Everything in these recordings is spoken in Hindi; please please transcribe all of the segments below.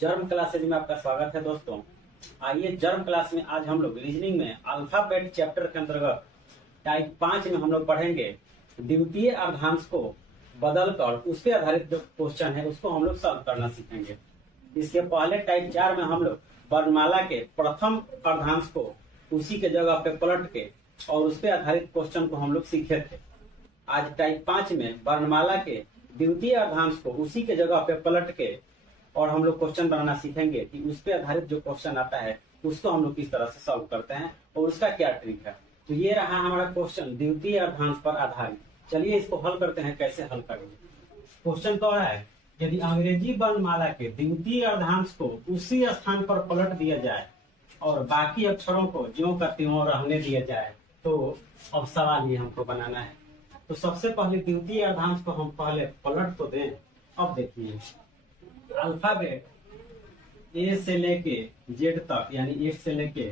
जर्म क्लासेज में आपका स्वागत है दोस्तों। आइए जर्म क्लास में आज हम लोग रीजनिंग में अल्फाबेट चैप्टर के अंतर्गत टाइप 5 में हम लोग पढ़ेंगे द्वितीय अर्धांश को बदलकर उस पर आधारित जो क्वेश्चन है उसको हम लोग सॉल्व करना सीखेंगे। इसके पहले टाइप 4 में हम लोग वर्णमाला के प्रथम अर्धांश को उसी के जगह पे पलट के और उस पर आधारित क्वेश्चन को हम लोग सीखे थे। आज टाइप 5 में वर्णमाला के द्वितीय अर्धांश को उसी के जगह पे पलट के और हम लोग क्वेश्चन बनाना सीखेंगे कि उस पर आधारित जो क्वेश्चन आता है उसको हम लोग किस तरह से सॉल्व करते हैं और उसका क्या ट्रिक है। तो ये रहा हमारा क्वेश्चन द्वितीय अर्धांश पर आधारित। चलिए इसको हल करते हैं। कैसे हल करेंगे? क्वेश्चन कह रहा है यदि अंग्रेजी वर्णमाला के द्वितीय अर्धांश को उसी स्थान पर पलट दिया जाए और बाकी अक्षरों को ज्यों का त्यों रहने दिया जाए तो अब सवाल ये हमको बनाना है। तो सबसे पहले द्वितीय अर्धांश को हम पहले पलट तो दें। अब देखिए अल्फाबेट ए से लेके जेड तक यानी 1 से लेके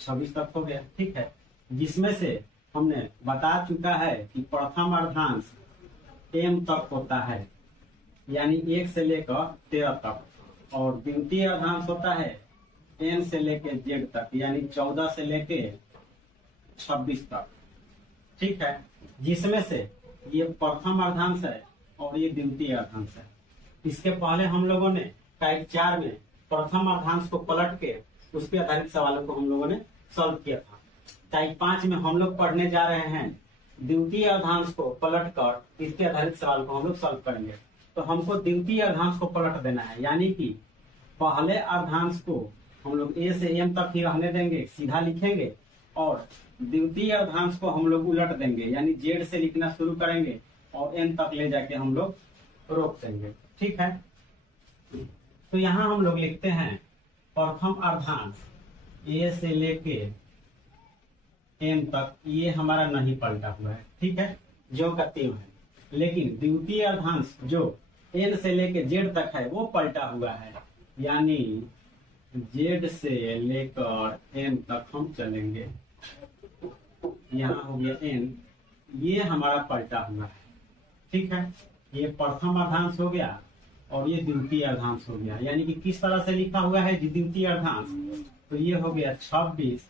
26 तक हो गया, ठीक है, जिसमें से हमने बता चुका है कि प्रथम अर्धांश एम तक होता है यानी 1 से लेकर 13 तक और द्वितीय अर्धांश होता है एन से लेके जेड तक यानी 14 से लेके 26 तक, ठीक है, जिसमें से ये प्रथम अर्धांश है और ये द्वितीय अर्धांश है। इसके पहले हम लोगों ने टाइप 4 में प्रथम अर्धांश को पलट के उस पर आधारित सवालों को हम लोगों ने सॉल्व किया था। टाइप 5 में हम लोग पढ़ने जा रहे हैं द्वितीय अर्धांश को पलट कर इस पे आधारित सवाल को हम लोग सॉल्व करेंगे। तो हमको द्वितीय अर्धांश को पलट देना है यानी कि पहले अर्धांश को हम लोग ए से एम तक ही रहने देंगे, सीधा लिखेंगे, और द्वितीय अर्धांश को हम लोग उलट देंगे यानी जेड से लिखना शुरू करेंगे और एन तक ले जाके हम लोग रोक देंगे, ठीक है। तो यहाँ हम लोग लिखते हैं प्रथम अर्धांश ए से लेके एम तक, ये हमारा नहीं पलटा हुआ है, ठीक है, जो का त्यों है। लेकिन द्वितीय अर्धांश जो एन से लेके जेड तक है वो पलटा हुआ है यानी जेड से लेकर एम तक हम चलेंगे। यहाँ हो गया एन, ये हमारा पलटा हुआ है, ठीक है। ये प्रथम अर्धांश हो गया और ये द्वितीय अर्धांश हो गया यानी कि किस तरह से लिखा हुआ है द्वितीय अर्धांश। तो ये हो गया 26,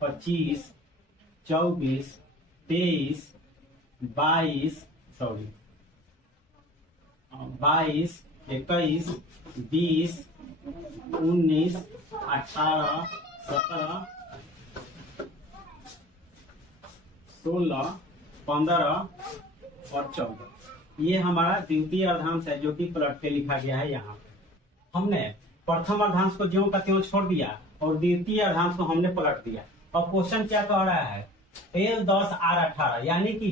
25, 24, 23, 22, 21, 20, 19, 18, 17, 16, 15 और 14, ये हमारा द्वितीय अर्धांश है जो कि पलट के लिखा गया है। यहाँ हमने प्रथम अर्धांश को ज्यों का त्यों छोड़ दिया और द्वितीय अर्धांश को हमने पलट दिया। अब क्वेश्चन क्या कह रहा है एल 10 आर 18 यानी कि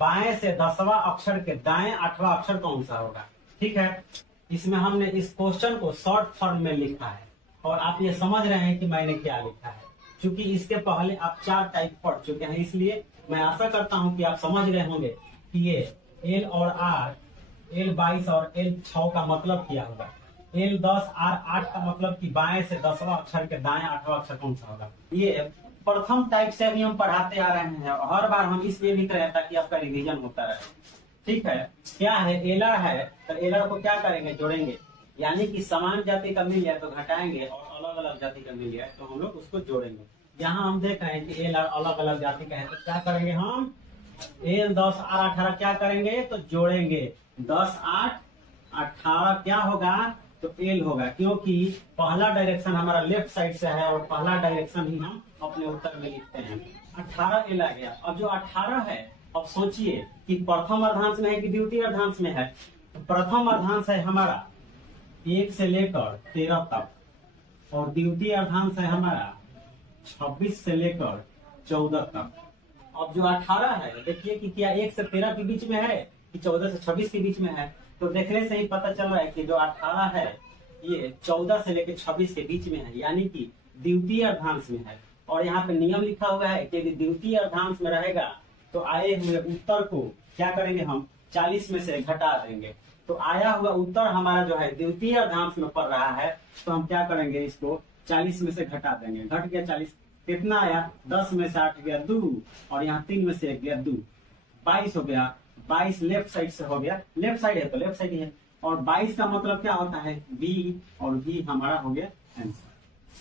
बाएं से 10वां अक्षर के दाएं 8वां अक्षर कौन सा होगा, ठीक है। इसमें हमने इस क्वेश्चन को शॉर्ट फॉर्म में लिखा है और आप ये समझ रहे हैं कि मैंने क्या लिखा है। क्योंकि इसके पहले आप 4 टाइप पढ़ चुके हैं इसलिए मैं आशा करता हूं कि आप समझ गए होंगे कि ये एल और आर, एल 22 और एल 6 का मतलब क्या होगा। एल 10 आर 8 का मतलब कि बाएं से 10वां अक्षर के दाएं 8वां अक्षर कौन सा होगा। ये प्रथम टाइप से भी हम पढ़ाते आ रहे हैं और हर बार हम इस पे लिख रहे हैं ताकि आपका रिवीजन होता रहे, ठीक है। क्या है एलर है तो एलर को क्या करेंगे जोड़ेंगे यानी कि समान जाति का मिल जाए तो घटाएंगे और अलग अलग जाति का मिल जाए तो हम लोग उसको जोड़ेंगे। यहाँ हम देख रहे हैं कि एलर अलग अलग जाति का है तो क्या करेंगे हम एल 10 आर 18 क्या करेंगे तो जोड़ेंगे। 10 8 18 क्या होगा तो एल होगा क्योंकि पहला डायरेक्शन हमारा लेफ्ट साइड से है और पहला डायरेक्शन ही हम अपने उत्तर में लिखते हैं। 18 एल आ गया। अब जो 18 है अब सोचिए कि प्रथम अर्धांश में है कि द्वितीय अर्धांश में है। तो प्रथम अर्धांश है हमारा 1 से लेकर 13 तक और द्वितीय अर्धांश है हमारा 26 से लेकर 14 तक। अब जो 18 है देखिए कि क्या 1 से 13 के बीच में है कि 14 से 26 के बीच में है। तो देखने से ही पता चल रहा है कि जो 18 है ये 14 से लेकर 26 के बीच में है यानी कि द्वितीय अर्धांश में है। और यहाँ पे नियम लिखा हुआ है कि यदि द्वितीय अर्धांश में रहेगा तो आए हुए उत्तर को क्या करेंगे हम 40 में से घटा देंगे। तो आया हुआ उत्तर हमारा जो है द्वितीय अर्धांश में पड़ रहा है तो हम क्या करेंगे इसको 40 में से घटा देंगे। घट गया 40, कितना आया 10 में से 8 गया 2 और यहाँ 3 में से 1 गया 2, 22 हो गया। 22 लेफ्ट साइड से हो गया, लेफ्ट साइड है तो लेफ्ट साइड ही है और 22 का मतलब क्या होता है बी, और बी हमारा हो गया आंसर।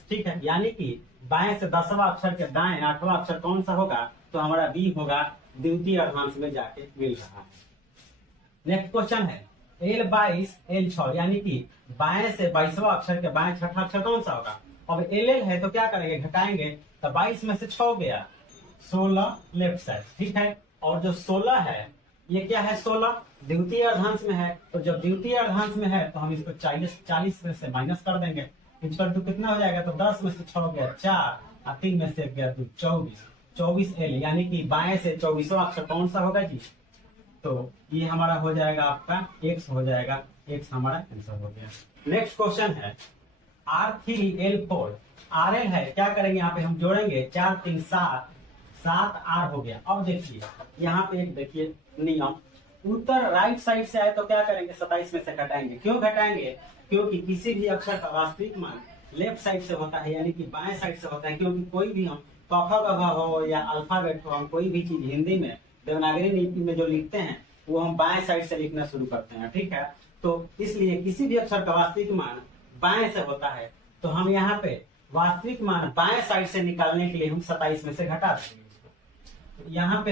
ठीक है, यानी कि बाएं से 10वां अक्षर के दाएं 8वां अक्षर कौन सा होगा, तो हमारा बी होगा, द्वितीय अर्धांश में जाके मिल रहा है। नेक्स्ट क्वेश्चन है L22 L6, यानी कि बाएं से 22वां अक्षर के बाएं छठा अक्षर कौन सा होगा। अब LL है तो क्या करेंगे, घटाएंगे, तो 22 में से 6 गया, 16 लेफ्ट साइड। ठीक है, और जो 16 है ये क्या है, 16 द्वितीय अर्धांश में है, तो जब द्वितीय अर्धांश में है तो हम इसको 40 में से माइनस कर देंगे, इक्वल टू कितना हो जाएगा, तो 10 में से 6 गया 4, और 3 में से गया 2, 24 L, यानी कि बाएं से 24वां अक्षर कौन सा होगा जी, तो ये हमारा हो जाएगा आपका x हो जाएगा, x हमारा आंसर हो गया। नेक्स्ट क्वेश्चन है R3L4, RL है, क्या करेंगे यहाँ पे हम जोड़ेंगे, 4 3 7, 7 R हो गया। अब देखिए यहाँ पे एक देखिए नियम, उत्तर राइट साइड से आए तो क्या करेंगे, 27 में से घटाएंगे। क्यों घटाएंगे, क्योंकि किसी भी अक्षर का वास्तविक मान लेफ्ट साइड से होता है, यानी कि बाएं साइड से होता है। क्योंकि कोई भी हम क ख ग घ हो या अल्फाबेट हो, हम कोई भी चीज हिंदी में देवनागरी लिपि में जो लिखते हैं वो हम बाएं साइड से लिखना शुरू करते हैं। ठीक है, तो इसलिए किसी भी अक्षर का वास्तविक मान बाएं से होता है, तो हम यहाँ पे वास्तविक मान बाएं साइड से निकालने के लिए हम 27 में से घटा देंगे इसको। तो यहाँ पे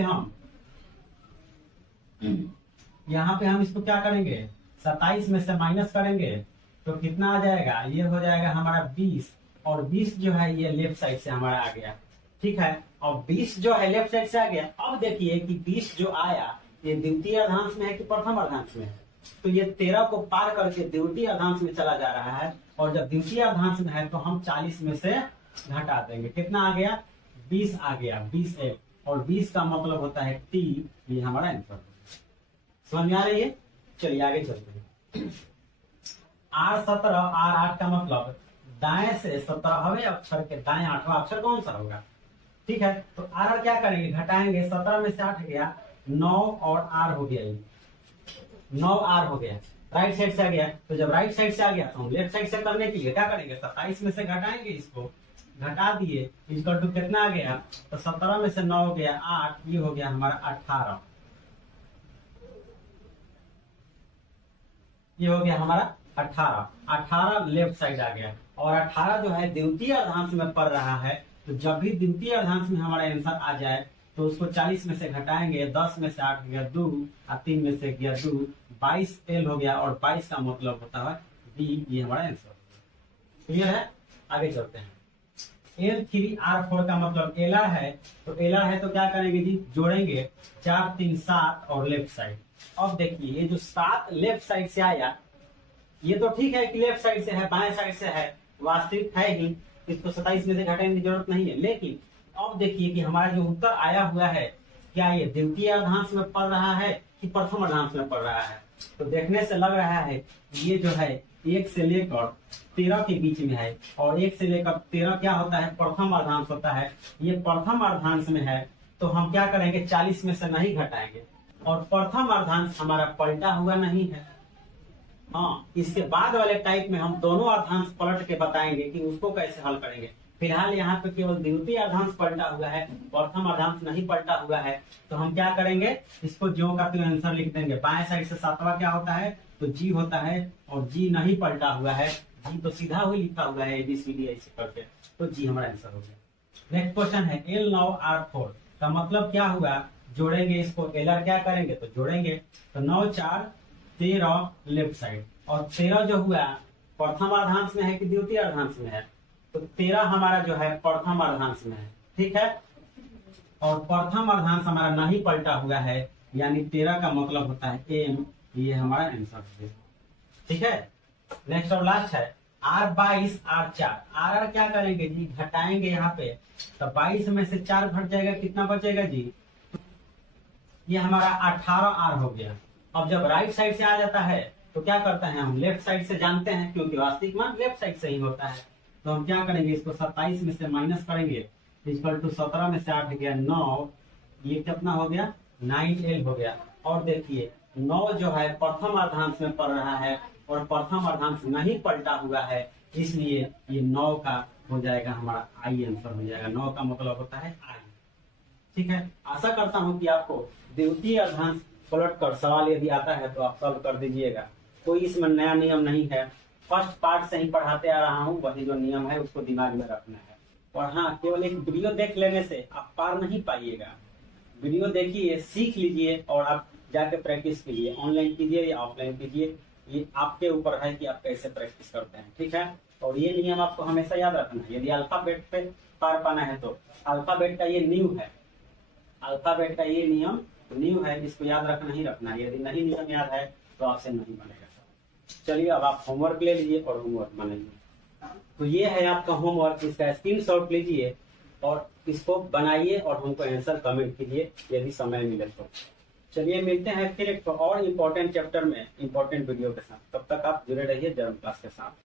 हम इसको क्या करेंगे, 27 में से माइनस करेंगे, तो कितना आ जाएगा, ये हो जाएगा हमारा 20, और 20 जो है ये लेफ्ट साइड से हमारा आ गया। ठीक है, और 20 जो है लेफ्ट साइड से आ गया। अब देखिए कि 20 जो आया ये द्वितीय अर्धांश में है कि प्रथम अर्धांश में है, तो ये 13 को पार करके द्वितीय अर्धांश में चला जा रहा है, और जब द्वितीय अर्धांश में है तो हम 40 में से घटा देंगे, कितना आ गया, 20 आ गया, 20 L, और 20 का मतलब होता है T, ये हमारा आंसर। समझ में आ रही है, चलिए आगे चलते हैं। R17 R8 का मतलब दाएं से 17वें अक्षर के दाएं 8वां अक्षर कौन सा होगा। ठीक है, तो R क्या करेंगे, घटाएंगे, 17 में से 8 गया 9, और R हो गया, 9 R हो गया, राइट साइड से आ गया। तो जब राइट साइड से आ गया तो हम लेफ्ट साइड से करने के लिए क्या करेंगे, 27 में से घटाएंगे, इसको घटा दिए, इक्वल टू कितना आ गया, तो 17 में से 9 हो गया 8, ये हो गया हमारा 18, ये हो गया हमारा 18 लेफ्ट साइड आ गया। और 18 जो है द्वितीय अर्धांश में पड़ रहा है, तो जब भी द्वितीय अर्धांश में हमारा आंसर आ जाए तो उसको 40 में से घटाएंगे, 10 में से 8 गया 2, और 3 में से गया 2, 22 L हो गया, और 22 का मतलब होता है D, ये हमारा आंसर। क्लियर है, आगे चलते हैं। L3R4 का मतलब LR है, तो LR है तो क्या करेंगे जी, जोड़ेंगे, 4 3 7 और लेफ्ट साइड। अब देखिए ये जो 7 लेफ्ट साइड से आया, ये तो ठीक है कि लेफ्ट साइड से है, बाएं साइड से है, वास्तविक है ही, इसको 27 में से घटाने की जरूरत नहीं है। लेकिन अब देखिए कि हमारा जो उत्तर आया हुआ है, क्या ये द्वितीय अर्धांश में पड़ रहा है कि प्रथम अर्धांश में पड़ रहा है। तो देखने से लग रहा है ये जो है 1 से लेकर 13 के बीच में है, और 1 से लेकर 13 क्या होता है, प्रथम अर्धांश होता है। ये प्रथम अर्धांश में है, तो हम क्या करेंगे, 40 में से नहीं घटाएंगे, और प्रथम अर्धांश हमारा पलटा हुआ नहीं है। हाँ, इसके बाद वाले टाइप में हम दोनों अर्धांश पलट के बताएंगे कि उसको कैसे हल करेंगे। फिलहाल यहाँ पे केवल द्वितीय अर्धांश पलटा हुआ है, प्रथम अर्धांश नहीं पलटा हुआ है, तो हम क्या करेंगे, इसको ज्यों का त्यों आंसर लिख देंगे। बाएं साइड से 7वां क्या होता है, तो G होता है, और G नहीं पलटा हुआ है, G तो सीधा हुई लिखा हुआ है ABCD ऐसे करके, तो G हमारा आंसर हो गया। नेक्स्ट क्वेश्चन है L9R4 का मतलब क्या हुआ, जोड़ेंगे इसको, LR क्या करेंगे, तो जोड़ेंगे, तो 9 4 13 लेफ्ट साइड, और 13 जो हुआ प्रथम अर्धांश में है कि द्वितीय अर्धांश में है, तो 13 हमारा जो है प्रथम अर्धांश में है। ठीक है, और प्रथम अर्धांश हमारा नहीं पलटा हुआ है, यानी 13 का मतलब होता है M, ये हमारा आंसर है। ठीक है, नेक्स्ट और लास्ट है R22 R4। R क्या करेंगे जी, घटाएंगे यहाँ पे, तो 22 में से 4 घट जाएगा, कितना बचेगा जी, ये हमारा 18 R हो गया। अब जब राइट साइड से आ जाता है तो क्या करते हैं, हम लेफ्ट साइड से जानते हैं, क्योंकि वास्तविक मान लेफ्ट साइड से ही होता है। तो हम क्या करेंगे, इसको 27 में से माइनस करेंगे, इक्वल टू 17 में से 8 गया 9, ये कितना हो गया, 9L हो गया। और देखिए 9 जो है प्रथम अर्धांश में पड़ रहा है, और प्रथम अर्धांश नहीं पलटा हुआ है, इसलिए ये 9 का हो जाएगा हमारा आई आंसर हो जाएगा। 9 का मतलब होता है आई। ठीक है, आशा करता हूँ कि आपको द्वितीय अर्धांश पलट कर सवाल यदि आता है तो आप सॉल्व कर दीजिएगा। कोई इसमें नया नियम नहीं है, फर्स्ट पार्ट से ही पढ़ाते आ रहा हूँ, वही जो नियम है उसको दिमाग में रखना है। और हाँ, केवल एक वीडियो देख लेने से आप पार नहीं पाइएगा। वीडियो देखिए, सीख लीजिए और आप जाके प्रैक्टिस कीजिए, ऑनलाइन कीजिए या ऑफलाइन कीजिए, ये आपके ऊपर है कि आप कैसे प्रैक्टिस करते हैं, ठीक है। और ये नियम आपको हमेशा याद रखना है। यदि अल्फाबेट पे पार पाना है तो अल्फाबेट का ये न्यू है, अल्फाबेट का ये नियम न्यू है, इसको याद रखना ही रखना है। यदि नहीं नियम याद है तो आपसे नहीं बनेगा। चलिए अब आप होमवर्क ले लीजिए और होमवर्क बनाइए। तो ये है आपका होमवर्क, इसका स्क्रीनशॉट लीजिए और इसको बनाइए और हमको आंसर कमेंट कीजिए यदि समय मिले तो। चलिए मिलते हैं फिर एक और इम्पोर्टेंट चैप्टर में इम्पोर्टेंट वीडियो के साथ। तब तक आप जुड़े रहिए जर्म क्लास के साथ।